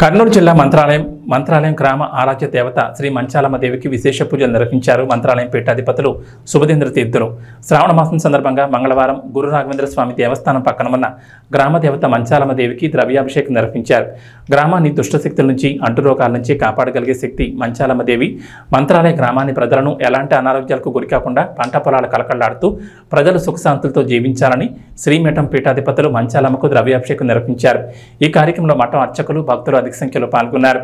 కర్నూలు జిల్లా మంత్రాలయం గ్రామ ఆరాధ్య దేవత శ్రీ మంచాలమ్మ దేవికి విశేష పూజలు నిర్వహించారు. మంత్రాలయం పీఠాధిపతులు సుభదేంద్ర తీర్థులు. శ్రావణ మాసం సందర్భంగా మంగళవారం గురు రాఘవేంద్ర స్వామి దేవస్థానం పక్కన ఉన్న గ్రామ దేవత మంచాలమ్మ దేవికి ద్రవ్యాభిషేకం నిర్వహించారు. గ్రామాన్ని దుష్టశక్తుల నుంచి, అంటురోగాల నుంచి కాపాడగలిగే శక్తి మంచాలమ్మ దేవి. మంత్రాలయ గ్రామాన్ని ప్రజలను ఎలాంటి అనారోగ్యాలకు గురికాకుండా పంట పొలాలు కలకళ్లాడుతూ ప్రజలు సుఖశాంతులతో జీవించాలని శ్రీమఠం పీఠాధిపతులు మంచాలమ్మకు ద్రవ్యాభిషేకం నిర్వహించారు. ఈ కార్యక్రమంలో మఠం అర్చకులు, భక్తులు అధిక సంఖ్యలో పాల్గొన్నారు.